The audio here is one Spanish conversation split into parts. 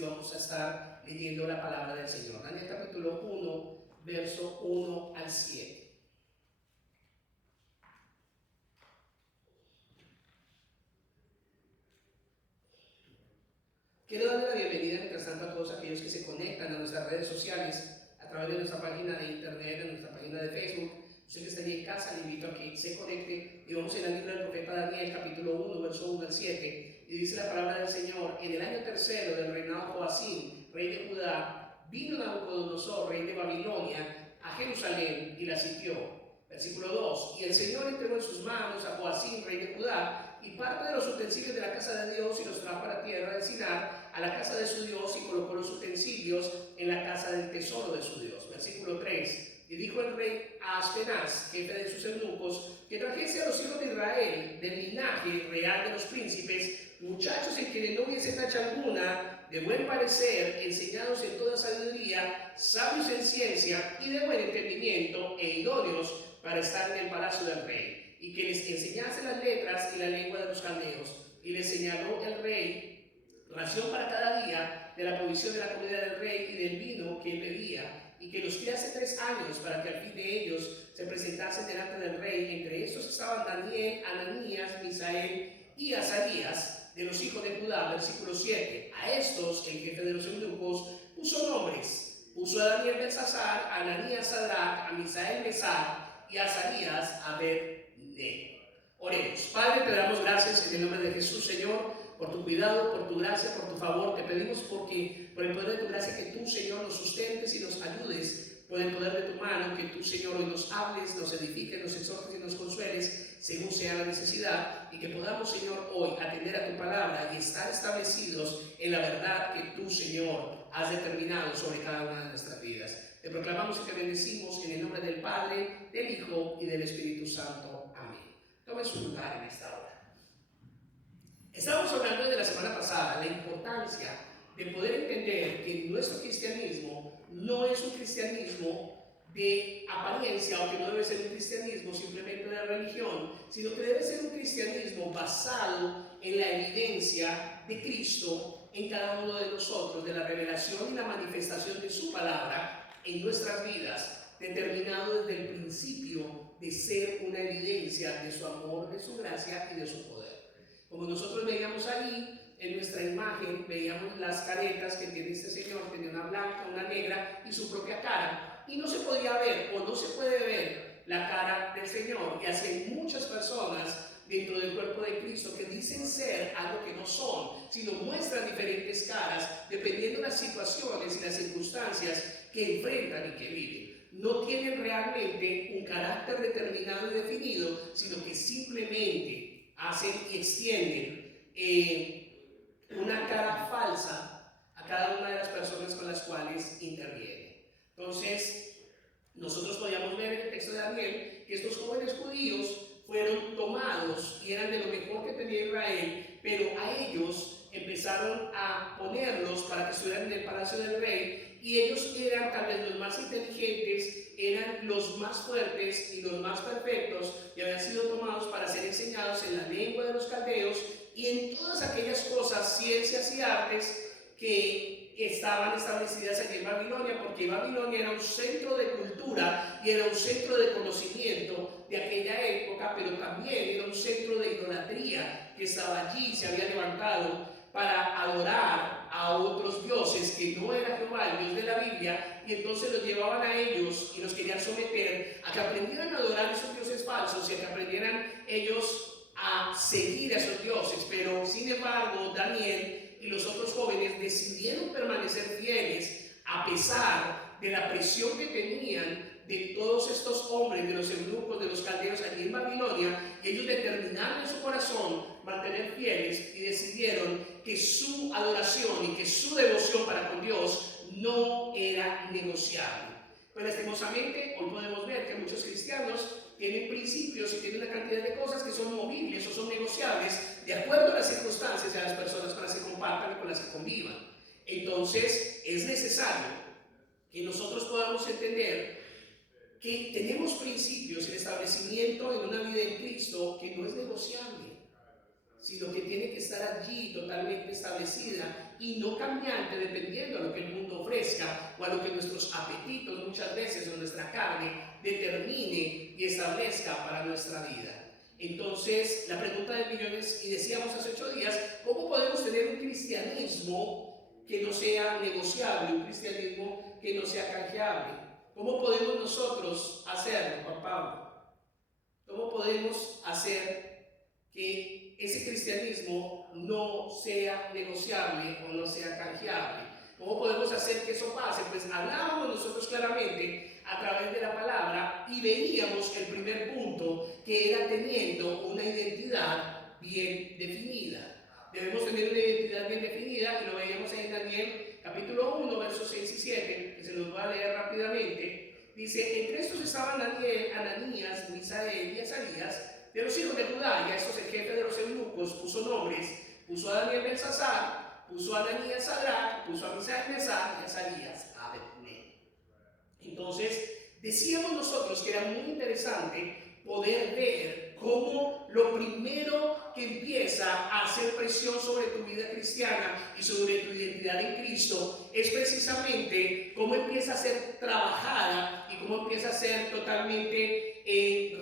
y vamos a estar leyendo la palabra del Señor. Daniel capítulo 1, verso 1 al 7. Quiero darle la bienvenida mientras tanto a todos aquellos que se conectan a nuestras redes sociales a través de nuestra página de internet, de nuestra página de Facebook. Usted que está allí en casa, le invito a que se conecte y vamos en el libro del profeta Daniel, capítulo 1, verso 1 al 7. Y dice la palabra del Señor: en el año tercero del reinado de Joacim, rey de Judá, vino Nabucodonosor, rey de Babilonia, a Jerusalén y la sitió. Versículo 2: y el Señor entregó en sus manos a Joacim, rey de Judá, y parte de los utensilios de la casa de Dios, y los trajo a la tierra de Sinar, a la casa de su Dios, y colocó los utensilios en la casa del tesoro de su Dios. Versículo 3: y dijo el rey a Aspenaz, jefe de sus eunucos, que trajese a los hijos de Israel, del linaje real de los príncipes, muchachos en quienes no hubiese tacha alguna, de buen parecer, enseñados en toda sabiduría, sabios en ciencia y de buen entendimiento, e idóneos para estar en el palacio del rey, y que les enseñase las letras y la lengua de los caldeos. Y les señaló el rey ración para cada día de la provisión de la comida del rey y del vino que él bebía, y que los criase 3 años, para que al fin de ellos se presentasen delante del rey. Entre estos estaban Daniel, Ananías, Misael y Azarías, de los hijos de Judá. Versículo 7: a estos el jefe de los eunucos puso nombres. Puso a Daniel Belsasar, a Ananías Sadrach, a Misael Mesac y a Azarías Abed-nego. Oremos. Padre, te damos gracias en el nombre de Jesús, Señor, por tu cuidado, por tu gracia, por tu favor. Te pedimos por el poder de tu gracia, que tú, Señor, nos sustentes y nos ayudes por el poder de tu mano, que tú, Señor, hoy nos hables, nos edifiques, nos exhortes y nos consueles según sea la necesidad, y que podamos, Señor, hoy atender a tu palabra y estar establecidos en la verdad que tú, Señor, has determinado sobre cada una de nuestras vidas. Te proclamamos y te bendecimos en el nombre del Padre, del Hijo y del Espíritu Santo. Amén. Tome su lugar en esta hora. Estábamos hablando de la semana pasada la importancia de poder entender que nuestro cristianismo no es un cristianismo de apariencia, o que no debe ser un cristianismo simplemente de religión, sino que debe ser un cristianismo basado en la evidencia de Cristo en cada uno de nosotros, de la revelación y la manifestación de su palabra en nuestras vidas, determinado desde el principio de ser una evidencia de su amor, de su gracia y de su poder. Como nosotros veíamos ahí, en nuestra imagen, veíamos las caretas que tiene este señor. Tenía una blanca, una negra y su propia cara. Y no se podía ver, o no se puede ver, la cara del Señor. Y así hay muchas personas dentro del cuerpo de Cristo que dicen ser algo que no son, sino muestran diferentes caras dependiendo de las situaciones y las circunstancias que enfrentan y que viven. No tienen realmente un carácter determinado y definido, sino que simplemente hacen y extienden una cara falsa a cada una de las personas con las cuales intervienen. Entonces, nosotros podíamos ver en el texto de Daniel que estos jóvenes judíos fueron tomados y eran de lo mejor que tenía Israel, pero a ellos empezaron a ponerlos para que estuvieran en el palacio del rey, y ellos eran tal vez los más inteligentes, eran los más fuertes y los más perfectos, y habían sido tomados para ser enseñados en la lengua de los caldeos y en todas aquellas cosas, ciencias y artes que estaban establecidas allí en Babilonia, porque Babilonia era un centro de cultura y era un centro de conocimiento de aquella época, pero también era un centro de idolatría que estaba allí, se había levantado para adorar a otros dioses que no era Jehová, el Dios de la Biblia, y entonces los llevaban a ellos y los querían someter a que aprendieran a adorar a esos dioses falsos y a que aprendieran ellos a seguir a esos dioses. Pero sin embargo, Daniel y los otros jóvenes decidieron permanecer fieles a pesar de la presión que tenían de todos estos hombres, de los eunucos, de los caldeos allí en Babilonia, y ellos determinaron en su corazón mantener fieles y decidieron que su adoración y que su devoción para con Dios no era negociable. Pues lastimosamente hoy podemos ver que muchos cristianos tienen principios y tienen una cantidad de cosas que son movibles o son negociables de acuerdo a las circunstancias y a las personas con las que compartan y con las que convivan. Entonces es necesario que nosotros podamos entender que tenemos principios y establecimiento en una vida en Cristo que no es negociable, sino que tiene que estar allí totalmente establecida, y no cambiante dependiendo a lo que el mundo ofrezca o a lo que nuestros apetitos muchas veces o nuestra carne determine y establezca para nuestra vida. Entonces, la pregunta del millón es, y decíamos hace 8 días, ¿cómo podemos tener un cristianismo que no sea negociable, un cristianismo que no sea canjeable? ¿Cómo podemos nosotros hacerlo, Juan Pablo? ¿Cómo podemos hacer que ese cristianismo no sea negociable o no sea canjeable? ¿Cómo podemos hacer que eso pase? Pues hablábamos nosotros claramente a través de la palabra y veíamos el primer punto, que era teniendo una identidad bien definida. Debemos tener una identidad bien definida, y lo veíamos ahí en Daniel capítulo 1, versos 6 y 7, que se los voy a leer rápidamente. Dice, entre estos estaban Ananías, Misael y Azarías, de los hijos de Judá, y a estos el jefe de los eunucos puso nombres, puso a Daniel Belsasar, puso a Ananías Sadrach, puso a Misael Mesach y a Azarías Abednego. Entonces, decíamos nosotros que era muy interesante poder ver cómo lo primero que empieza a hacer presión sobre tu vida cristiana y sobre tu identidad en Cristo es precisamente cómo empieza a ser trabajada y cómo empieza a ser totalmente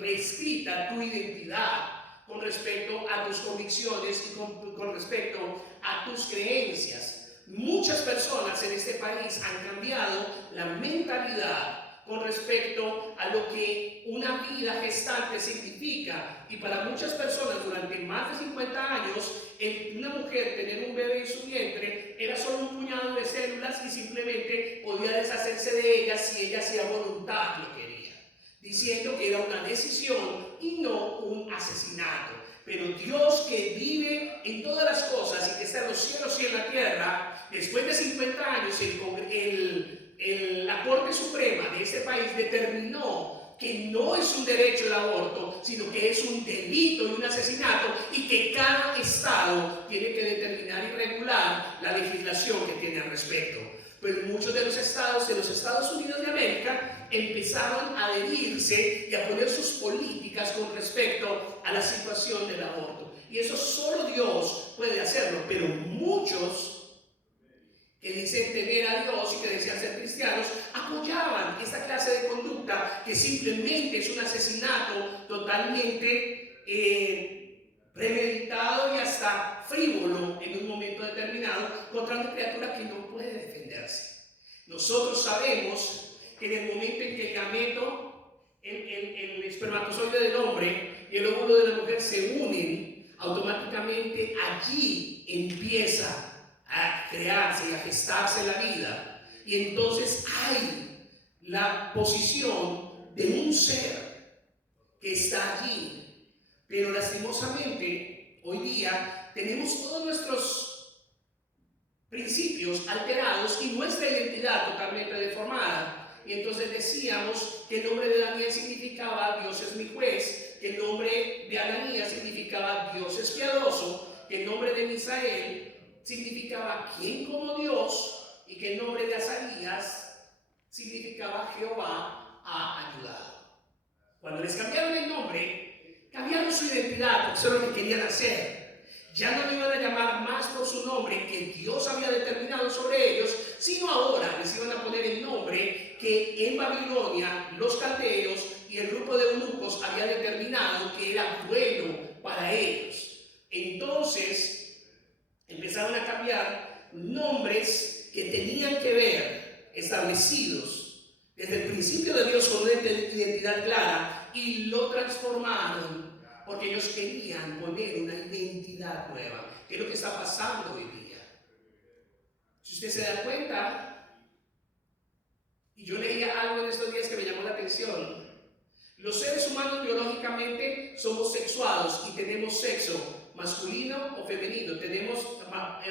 reescrita tu identidad con respecto a tus convicciones y con respecto a tus creencias. Muchas personas en este país han cambiado la mentalidad con respecto a lo que una vida gestante significa, y para muchas personas durante más de 50 años una mujer tener un bebé en su vientre era solo un puñado de células y simplemente podía deshacerse de ellas si ella hacía voluntad lo quería, diciendo que era una decisión y no un asesinato. Pero Dios, que vive en todas las cosas y que está en los cielos y en la tierra, después de 50 años la Corte Suprema de este país determinó que no es un derecho el aborto, sino que es un delito y un asesinato, y que cada estado tiene que determinar y regular la legislación que tiene al respecto. Pero muchos de los estados de los Estados Unidos de América empezaron a adherirse y a poner sus políticas con respecto a la situación del aborto. Y eso solo Dios puede hacerlo, pero muchos que dicen tener a Dios y que decían ser cristianos, apoyaban esta clase de conducta que simplemente es un asesinato totalmente premeditado y hasta frívolo en un momento determinado contra una criatura que no puede defenderse. Nosotros sabemos que en el momento en que el gameto, el espermatozoide del hombre y el óvulo de la mujer se unen, automáticamente allí empieza a crearse y a gestarse la vida, y entonces hay la posición de un ser que está allí. Pero lastimosamente hoy día tenemos todos nuestros principios alterados y nuestra identidad totalmente deformada, y entonces decíamos que el nombre de Daniel significaba Dios es mi juez, que el nombre de Ananías significaba Dios es piadoso, que el nombre de Misael significaba ¿quién como Dios? Y que el nombre de Azarías significaba Jehová ha ayudado. Cuando les cambiaron el nombre, cambiaron su identidad, porque eso es lo que querían hacer. Ya no le iban a llamar más por su nombre que Dios había determinado sobre ellos, sino ahora les iban a poner el nombre que en Babilonia los caldeos y el grupo de eunucos había determinado que era bueno para ellos. Entonces empezaron a cambiar nombres que tenían que ver, establecidos desde el principio de Dios con una identidad clara, y lo transformaron porque ellos querían poner una identidad nueva. ¿Qué es lo que está pasando hoy día? Si usted se da cuenta, y yo leía algo en estos días que me llamó la atención, los seres humanos biológicamente somos sexuados y tenemos sexo masculino o femenino, tenemos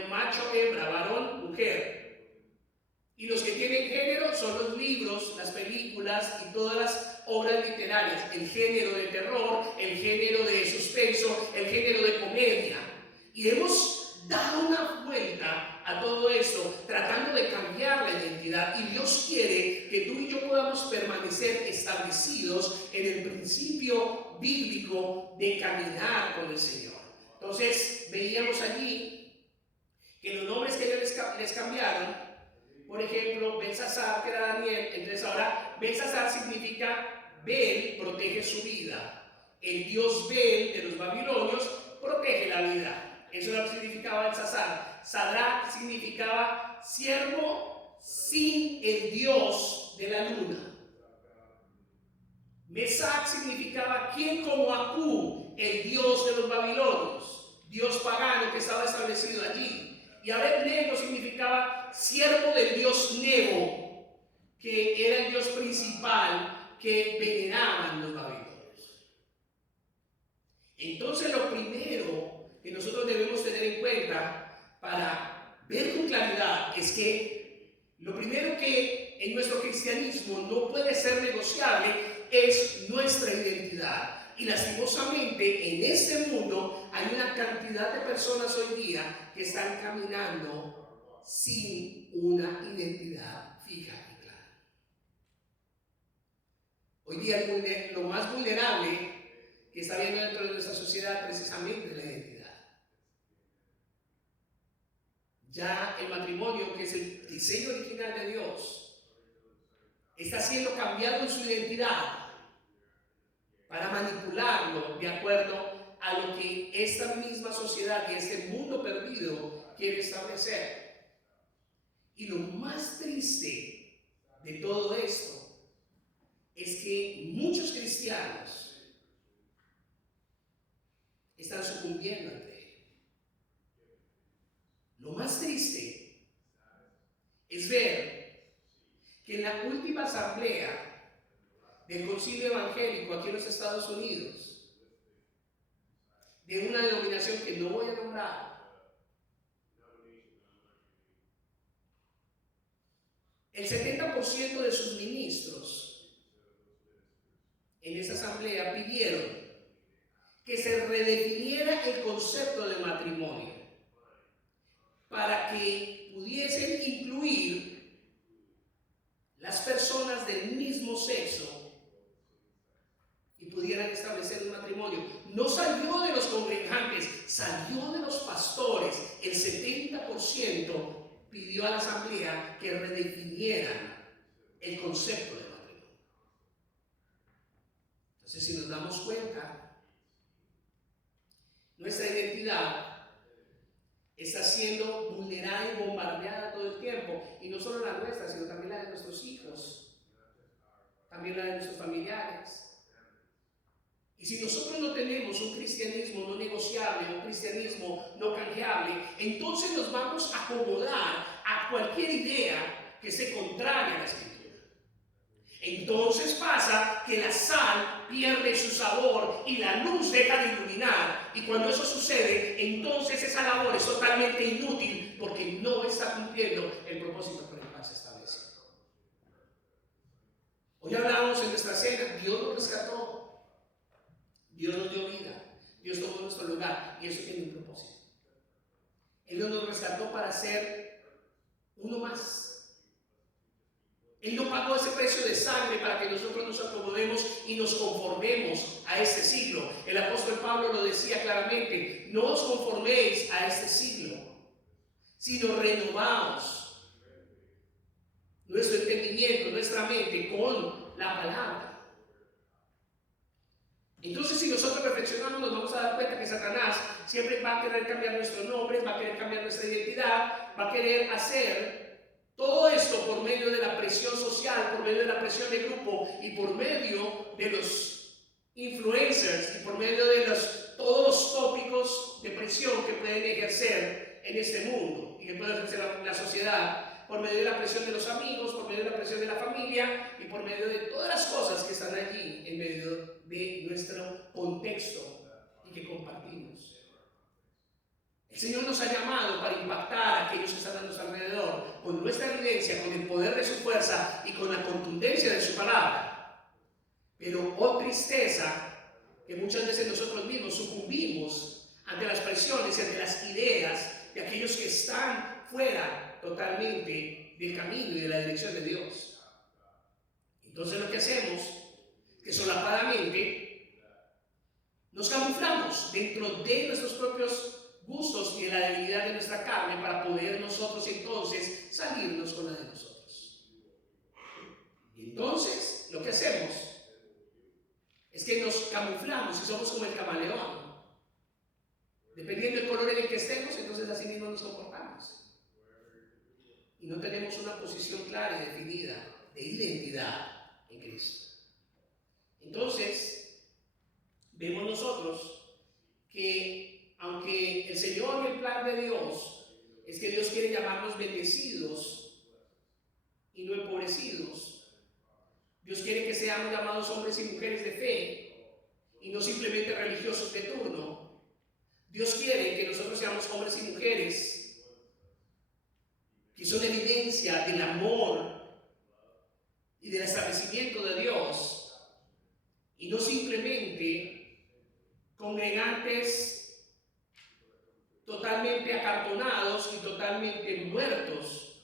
macho, hembra, varón, mujer. Y los que tienen género son los libros, las películas y todas las obras literarias, el género de terror, el género de suspenso, el género de comedia. Y hemos dado una vuelta a todo esto, tratando de cambiar la identidad, y Dios quiere que tú y yo podamos permanecer establecidos en el principio bíblico de caminar con el Señor. Entonces veíamos allí que los nombres que ellos les cambiaron, por ejemplo, Belsasar, que era Daniel, entonces ahora Belsasar significa Bel protege su vida. El dios Bel de los babilonios protege la vida. Eso era lo que significaba Belsasar. Sadrach significaba siervo sin el dios de la luna. Mesac significaba quien como Aku, el dios de los babilonios, dios pagano que estaba establecido allí. Y Abed-nego significaba siervo del dios Nebo, que era el dios principal que veneraban los babilonios. Entonces lo primero que nosotros debemos tener en cuenta para ver con claridad es que lo primero que en nuestro cristianismo no puede ser negociable es nuestra identidad. Y lastimosamente en este mundo hay una cantidad de personas hoy día que están caminando sin una identidad fija y clara. Hoy día lo más vulnerable que está habiendo dentro de nuestra sociedad precisamente es la identidad. Ya el matrimonio, que es el diseño original de Dios, está siendo cambiado en su identidad para manipularlo de acuerdo a lo que esta misma sociedad y este mundo perdido quiere establecer. Y lo más triste de todo esto es que muchos cristianos están sucumbiendo ante ello. Lo más triste es ver que en la última asamblea del Concilio Evangélico aquí en los Estados Unidos, de una denominación que no voy a nombrar, el 70% de sus ministros en esa asamblea pidieron que se redefiniera el concepto de matrimonio para que pudiesen incluir las personas del mismo sexo y pudieran establecer un matrimonio. No salió de los congregantes, salió de los pastores. El 70% pidió a la asamblea que redefinieran el concepto de matrimonio. Entonces, si nos damos cuenta, nuestra identidad está siendo vulnerada y bombardeada todo el tiempo, y no solo la nuestra, sino también la de nuestros hijos, también la de nuestros familiares. Y si nosotros no tenemos un cristianismo no negociable, un cristianismo no canjeable, entonces nos vamos a acomodar a cualquier idea que esté contraria a la Escritura. Entonces pasa que la sal pierde su sabor y la luz deja de iluminar. Y cuando eso sucede, entonces esa labor es totalmente inútil porque no está cumpliendo el propósito por el cual se estableció. Hoy hablamos en nuestra cena, Dios nos rescató, Dios nos dio vida, Dios tomó nuestro lugar y eso tiene un propósito. Él no nos rescató para ser uno más. Él no pagó ese precio de sangre para que nosotros nos acomodemos y nos conformemos a este siglo. El apóstol Pablo lo decía claramente: no os conforméis a este siglo, sino renovaos nuestro entendimiento, nuestra mente con la palabra. Entonces, si nosotros reflexionamos, nos vamos a dar cuenta que Satanás siempre va a querer cambiar nuestros nombres, va a querer cambiar nuestra identidad, va a querer hacer todo esto por medio de la presión social, por medio de la presión de grupo y por medio de los influencers y por medio de todos los tópicos de presión que pueden ejercer en este mundo y que puede ejercer la sociedad, por medio de la presión de los amigos, por medio de la presión de la familia y por medio de todas las cosas que están allí en medio de nuestro contexto y que compartimos. El Señor nos ha llamado para impactar a aquellos que están a nuestro alrededor con nuestra evidencia, con el poder de su fuerza y con la contundencia de su palabra. Pero oh tristeza, que muchas veces nosotros mismos sucumbimos ante las presiones y ante las ideas de aquellos que están fuera totalmente del camino y de la dirección de Dios. Entonces lo que hacemos es que solapadamente nos camuflamos dentro de nuestros propios gustos y de la debilidad de nuestra carne para poder nosotros entonces salirnos con la de nosotros. Y entonces lo que hacemos es que nos camuflamos y somos como el camaleón. Dependiendo del color en el que estemos, entonces así mismo nos comportamos. Y no tenemos una posición clara y definida de identidad en Cristo. Entonces, vemos nosotros que aunque el Señor y el plan de Dios es que Dios quiere llamarnos bendecidos y no empobrecidos, Dios quiere que seamos llamados hombres y mujeres de fe y no simplemente religiosos de turno. Dios quiere que nosotros seamos hombres y mujeres que son evidencia del amor y del establecimiento de Dios, y no simplemente congregantes totalmente acartonados y totalmente muertos.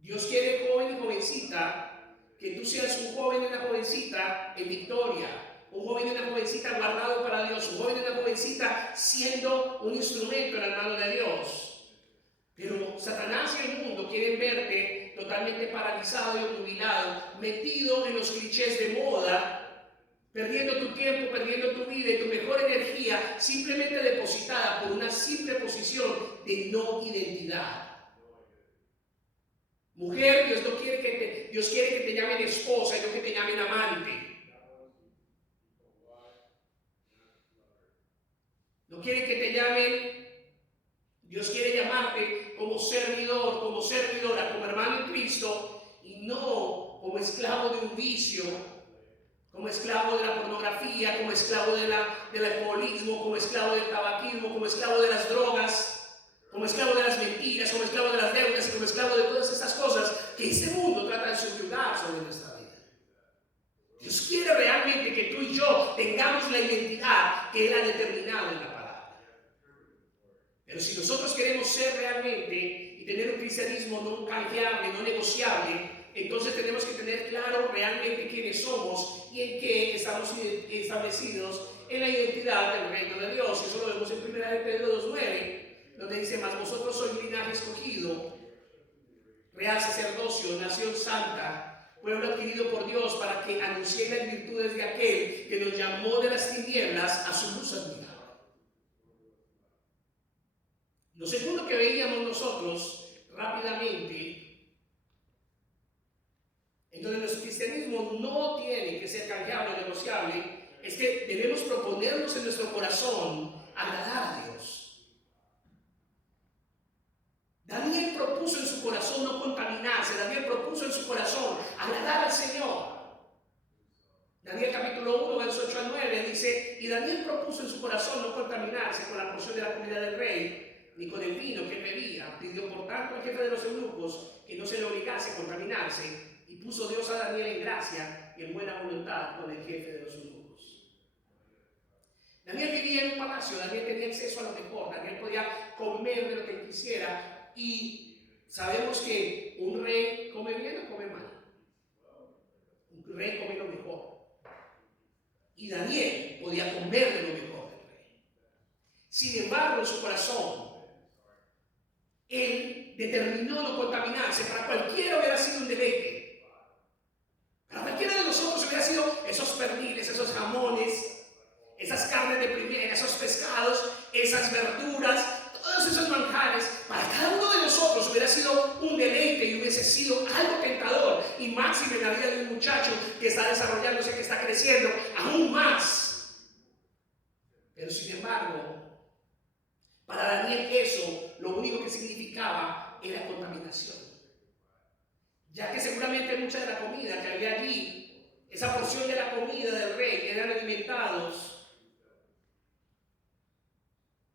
Dios quiere, joven y jovencita, que tú seas un joven y una jovencita en victoria, un joven y una jovencita guardado para Dios, un joven y una jovencita siendo un instrumento en la mano de Dios. Pero Satanás y el mundo quieren verte totalmente paralizado y obnubilado, metido en los clichés de moda, perdiendo tu tiempo, perdiendo tu vida y tu mejor energía, simplemente depositada por una simple posición de no identidad. Mujer, Dios quiere que te llamen esposa y no que te llamen amante. No quiere que te llamen, Dios quiere llamarte como servidor, como servidora, como hermano en Cristo, y no como esclavo de un vicio, como esclavo de la pornografía, como esclavo del alcoholismo, como esclavo del tabaquismo, como esclavo de las drogas, como esclavo de las mentiras, como esclavo de las deudas y como esclavo de todas estas cosas que este mundo trata de subyugar sobre nuestra vida. Dios quiere realmente que tú y yo tengamos la identidad que Él ha determinado en la palabra. Pero si nosotros queremos ser realmente y tener un cristianismo no canjeable, no negociable, entonces tenemos que tener claro realmente quiénes somos y en qué estamos establecidos en la identidad del reino de Dios. Eso lo vemos en 1 Pedro 2:9, donde dice: mas vosotros sois linaje escogido, real sacerdocio, nación santa, pueblo adquirido por Dios, para que anunciéis las virtudes de aquel que nos llamó de las tinieblas a su luz admirable. Lo segundo que veíamos nosotros rápidamente, en donde nuestro cristianismo no tiene que ser canjeable o negociable, es que debemos proponernos en nuestro corazón agradar a Dios. Daniel propuso en su corazón no contaminarse. Daniel propuso en su corazón agradar al Señor. Daniel capítulo 1, verso 8 al 9 dice: y Daniel propuso en su corazón no contaminarse con la porción de la comida del rey, ni con el vino que bebía. Pidió por tanto al jefe de los eunucos que no se le obligase a contaminarse, y puso Dios a Daniel en gracia y en buena voluntad con el jefe de los eunucos. Daniel vivía en un palacio, Daniel tenía acceso a lo mejor, Daniel podía comer de lo que quisiera. Y sabemos que un rey come bien o come mal. Un rey come lo mejor. Y Daniel podía comer de lo mejor del rey. Sin embargo, en su corazón, él determinó no contaminarse. Para cualquiera hubiera sido un deleite. Para cualquiera de nosotros hubiera sido esos perniles, esos jamones, esas carnes de primera, esos pescados, esas verduras, todos esos manjares. Para cada uno de nosotros hubiera sido un deleite y hubiese sido algo tentador, y máximo en la vida de un muchacho que está desarrollándose, que está creciendo, aún más. Pero sin embargo, para Daniel eso lo único que significaba era contaminación, ya que seguramente mucha de la comida que había allí, esa porción de la comida del rey, eran alimentados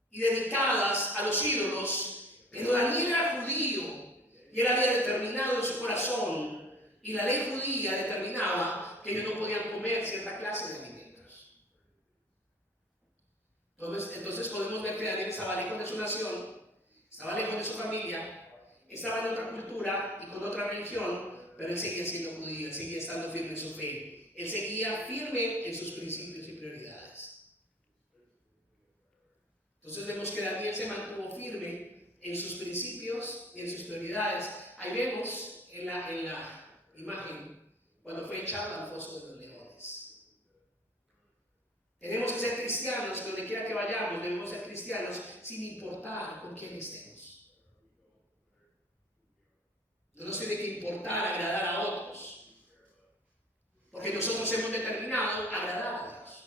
y dedicadas a los ídolos. Pero Daniel era judío y él había determinado en su corazón, y la ley judía determinaba que ellos no podían comer cierta clase de alimentos. Entonces podemos ver que Daniel estaba lejos de su nación, estaba lejos de su familia, estaba en otra cultura y con otra religión, pero él seguía siendo judío, él seguía estando firme en su fe, él seguía firme en sus principios y prioridades. Entonces vemos que Daniel se mantuvo firme en sus principios y en sus prioridades. Ahí vemos en la imagen cuando fue echado al foso de los leones. Tenemos que ser cristianos, donde quiera que vayamos, debemos ser cristianos sin importar con quién estemos. No nos tiene que importar agradar a otros, porque nosotros hemos determinado agradar a Dios.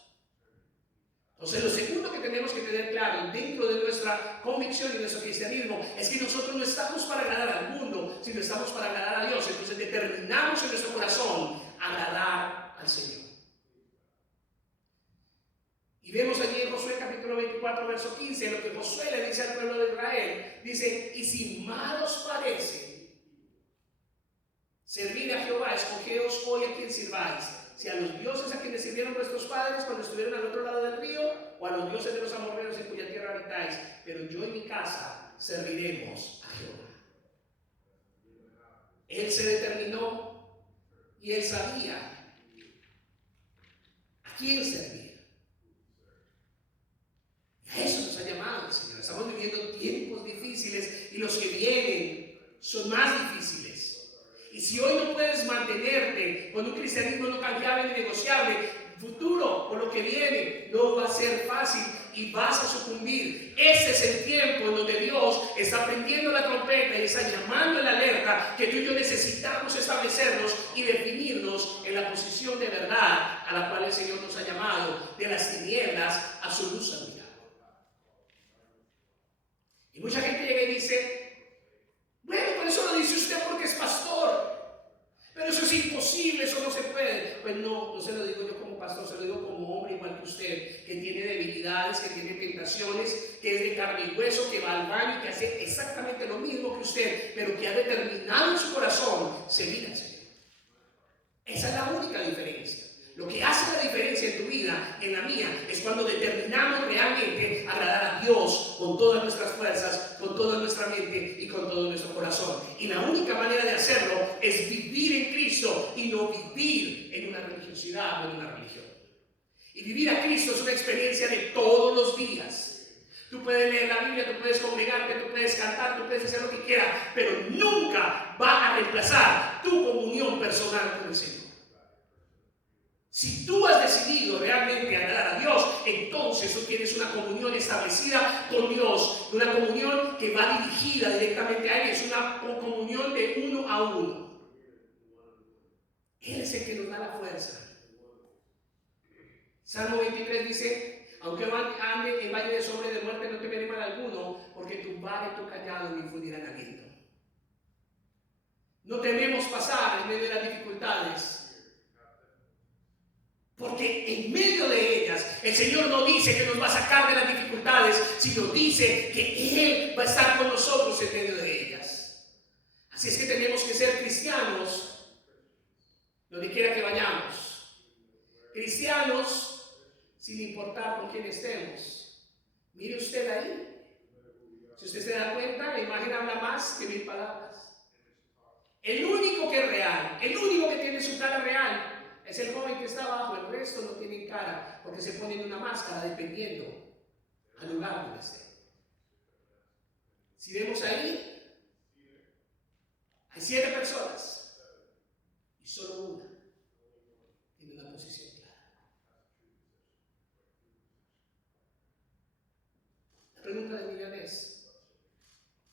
Entonces, lo segundo que tenemos que tener claro dentro de nuestra convicción y nuestro cristianismo es que nosotros no estamos para agradar al mundo, sino estamos para agradar a Dios. Entonces, determinamos en nuestro corazón agradar al Señor. Y vemos allí en Josué capítulo 24, verso 15, lo que Josué le dice al pueblo de Israel. Dice: y si mal os parece servir a Jehová, escogeos hoy a quien sirváis, si a los dioses a quienes sirvieron vuestros padres cuando estuvieron al otro lado del río, o a los dioses de los amorreos en cuya tierra habitáis, pero yo y mi casa serviremos a Jehová. Él se determinó y él sabía a quién servir. Y a eso nos ha llamado el Señor. Estamos viviendo tiempos difíciles y los que vienen son más difíciles. Y si hoy no puedes mantenerte con un cristianismo no cambiable ni negociable, futuro o lo que viene no va a ser fácil y vas a sucumbir. Ese es el tiempo en donde Dios está prendiendo la trompeta y está llamando en la alerta que tú y yo necesitamos establecernos y definirnos en la posición de verdad a la cual el Señor nos ha llamado, de las tinieblas a su luz admirable. Y mucha gente llega y dice: bueno, por eso lo dice usted porque es pastor. Pero eso es imposible, eso no se puede. Pues no se lo digo yo como pastor, se lo digo como hombre igual que usted, que tiene debilidades, que tiene tentaciones, que es de carne y hueso, que va al baño y que hace exactamente lo mismo que usted, pero que ha determinado en su corazón seguir al Señor. Esa es la única diferencia. Lo que hace la diferencia en tu vida, en la mía, es cuando determinamos realmente agradar a Dios con todas nuestras fuerzas, con toda nuestra mente y con todo nuestro corazón. Y la única manera de hacerlo es vivir en Cristo y no vivir en una religiosidad o en una religión. Y vivir a Cristo es una experiencia de todos los días. Tú puedes leer la Biblia, tú puedes congregarte, tú puedes cantar, tú puedes hacer lo que quieras, pero nunca va a reemplazar tu comunión personal con el Señor. Si tú has decidido realmente agradar a Dios, entonces tú tienes una comunión establecida con Dios, una comunión que va dirigida directamente a Él, es una comunión de uno a uno. Él es el que nos da la fuerza. Salmo 23 dice: aunque ande en valle de sombra y de muerte, no temeré mal alguno, porque tu vara y tu callado me infundirán aliento. No tememos pasar en medio de las dificultades, porque en medio de ellas el Señor no dice que nos va a sacar de las dificultades, sino dice que Él va a estar con nosotros en medio de ellas. Así es que tenemos que ser cristianos donde quiera que vayamos. Cristianos sin importar con quién estemos. Mire usted ahí. Si usted se da cuenta, la imagen habla más que 1000 palabras. El único que es real, el único que tiene su cara real, es el joven que está abajo. El resto no tienen cara porque se ponen una máscara dependiendo al lugar donde estén. Si vemos ahí, hay 7 personas y solo una tiene una posición clara. La pregunta de millón es,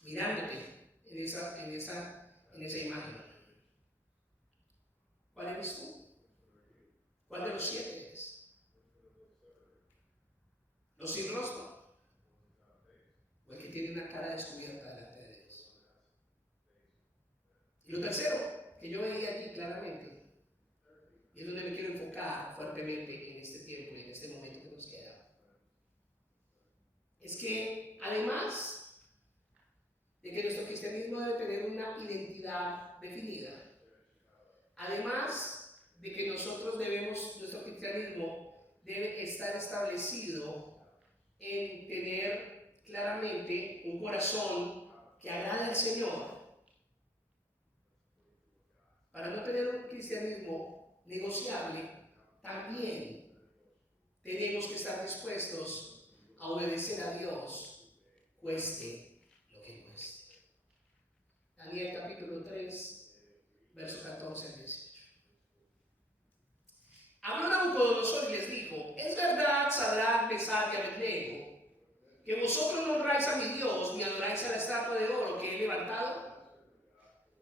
mirándote en esa imagen, ¿cuál eres tú? ¿Cuál de los 7 es? ¿Los sin rostro? ¿O el que tiene una cara descubierta delante de Dios? Y lo tercero, que yo veía aquí claramente, y es donde me quiero enfocar fuertemente en este tiempo y en este momento que nos queda, es que además de que nuestro cristianismo debe tener una identidad definida, además de que nuestro cristianismo debe estar establecido en tener claramente un corazón que agrade al Señor. Para no tener un cristianismo negociable, también tenemos que estar dispuestos a obedecer a Dios, cueste lo que cueste. Daniel capítulo 3, verso 14 al 18. Habló Nabucodonosor y les dijo: es verdad, Sadrach, Mesach y Abednego, que vosotros no honráis a mi Dios ni adoráis a la estatua de oro que he levantado.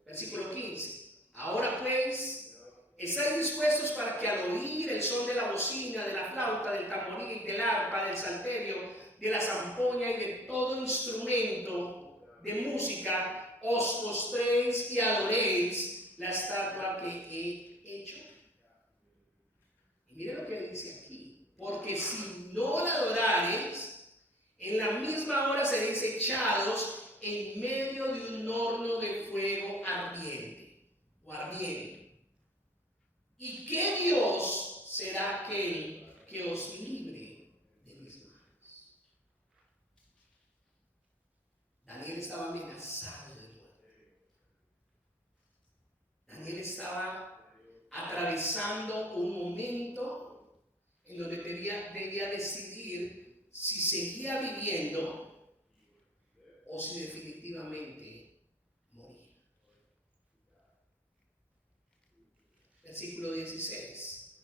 Versículo 15. Ahora pues, ¿estáis dispuestos para que al oír el son de la bocina, de la flauta, del tamboril, del arpa, del salterio, de la zampoña y de todo instrumento de música, os postréis y adoréis la estatua que he hecho? Y mire lo que dice aquí: porque si no la adorareis, en la misma hora seréis echados en medio de un horno de fuego ardiente o ardiente. ¿Y qué Dios será aquel que os libre de mis manos? Daniel estaba amenazado de muerte. Daniel estaba atravesando un momento en donde debía decidir si seguía viviendo o si definitivamente moría. Versículo 16.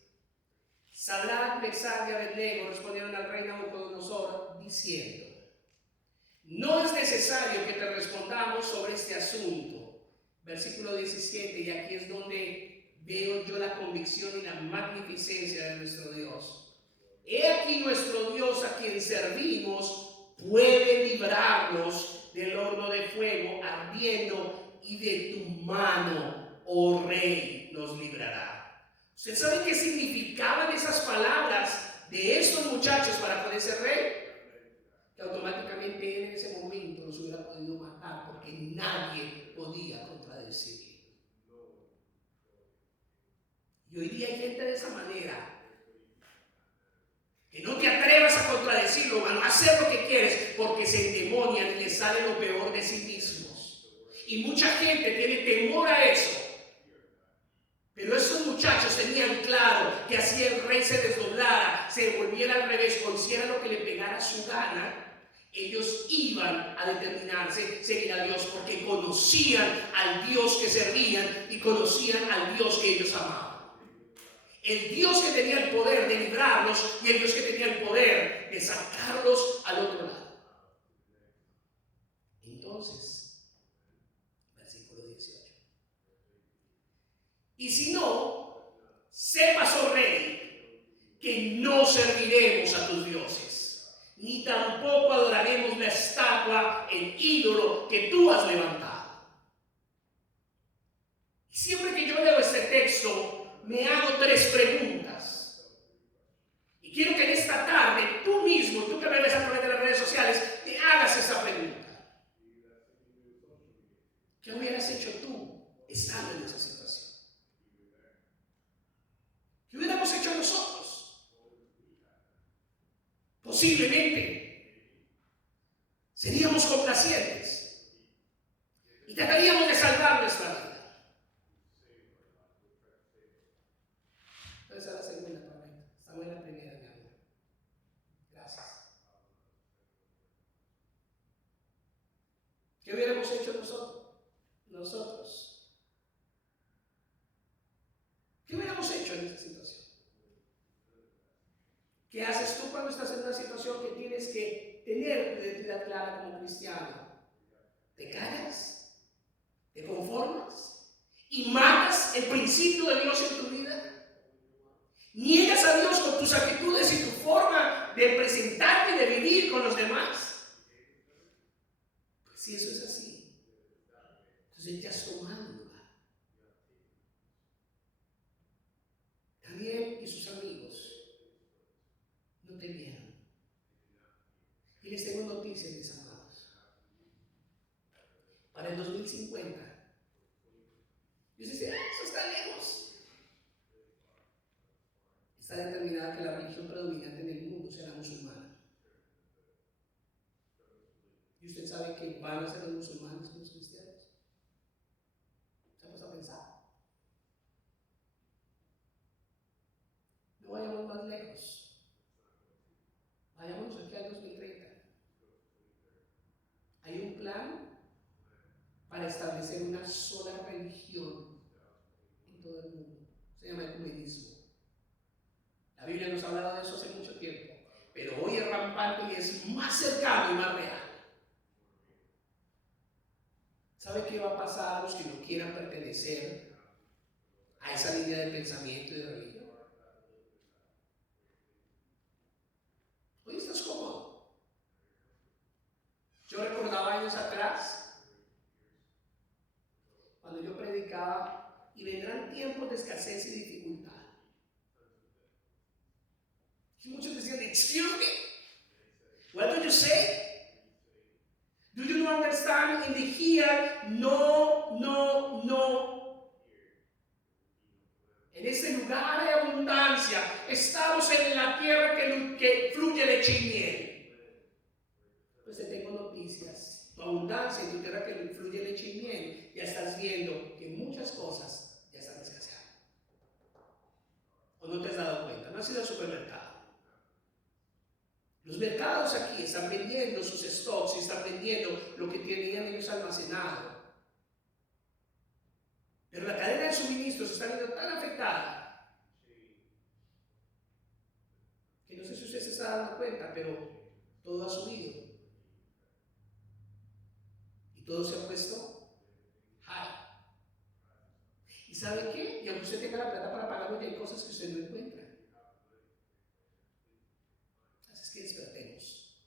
Sadrach, Mesach y Abednego respondieron al rey Nabucodonosor diciendo: no es necesario que te respondamos sobre este asunto. Versículo 17, y aquí es donde veo yo la convicción y la magnificencia de nuestro Dios. He aquí nuestro Dios, a quien servimos, puede librarnos del horno de fuego ardiendo, y de tu mano, oh rey, nos librará. ¿Usted sabe qué significaban esas palabras de estos muchachos para poder ser rey? Que automáticamente en ese momento los hubiera podido matar, porque nadie podía contradecirle. Y hoy día hay gente de esa manera, que no te atrevas a contradecirlo, a hacer lo que quieres, porque se endemonian y les sale lo peor de sí mismos. Y mucha gente tiene temor a eso. Pero esos muchachos tenían claro que así el rey se desdoblara, se volviera al revés, o hiciera lo que le pegara su gana, ellos iban a determinarse seguir a Dios, porque conocían al Dios que servían y conocían al Dios que ellos amaban. El Dios que tenía el poder de librarlos y el Dios que tenía el poder de sacarlos al otro lado. Entonces, versículo 18. Y si no, sepas, oh rey, que no serviremos a tus dioses, ni tampoco adoraremos la estatua, el ídolo que tú has levantado. Y siempre que yo leo este texto, me hago tres preguntas. Y quiero que en esta tarde, tú mismo, tú que me ves a través de las redes sociales, te hagas esta pregunta. ¿Qué hubieras hecho tú estando en esa situación? ¿Qué hubiéramos hecho nosotros? Posiblemente seríamos complacientes y trataríamos de salvar nuestra vida. Esa es la segunda pregunta. Estamos en la primera, mi amor. Gracias. ¿Qué hubiéramos hecho nosotros? ¿Qué hubiéramos hecho en esta situación? ¿Qué haces tú cuando estás en una situación que tienes que tener tu identidad clara como cristiano? ¿Te callas? ¿Te conformas? ¿Y matas el principio de Dios en tu vida? ¿Niegas a Dios con tus actitudes y tu forma de presentarte y de vivir con los demás? Pues si eso es así, entonces te has tomado un lugar. Daniel y sus amigos no temieron. Y les tengo noticias, mis amados. Para el 2050, Dios dice: eso está lejos. Está determinada que la religión predominante en el mundo será musulmana. ¿Y usted sabe que van a ser los musulmanes con los cristianos? ¿Se ha puesto a pensar? No vayamos más lejos. Vayámonos aquí al 2030. establecer una sola religión en todo el mundo. Se llama ecumenismo. La Biblia nos ha hablado de eso hace mucho tiempo, pero hoy es rampante y es más cercano y más real. ¿Sabe qué va a pasar a los que no quieran pertenecer a esa línea de pensamiento y de religión? Hoy estás cómodo. Yo recordaba años atrás, cuando yo predicaba, y vendrán tiempos de escasez y dificultad. Y muchos decían, excuse me, what do you say? Do you not understand? In the here, no, no, no. En este lugar de abundancia, estamos en la tierra que fluye leche y miel. Pues te tengo noticias. Tu abundancia en tu tierra que fluye leche y miel, ya estás viendo que muchas cosas ya están escaseando. ¿O no te has dado cuenta? No has ido al supermercado. Los mercados aquí están vendiendo sus stocks y están vendiendo lo que tenían ellos almacenado. Pero la cadena de suministros está viendo tan afectada que no sé si usted se está dando cuenta, pero todo ha subido. Y todo se ha puesto high. ¿Y sabe qué? Y aunque usted tenga la plata para pagarlo, hay cosas que usted no encuentra. Así es que despertemos.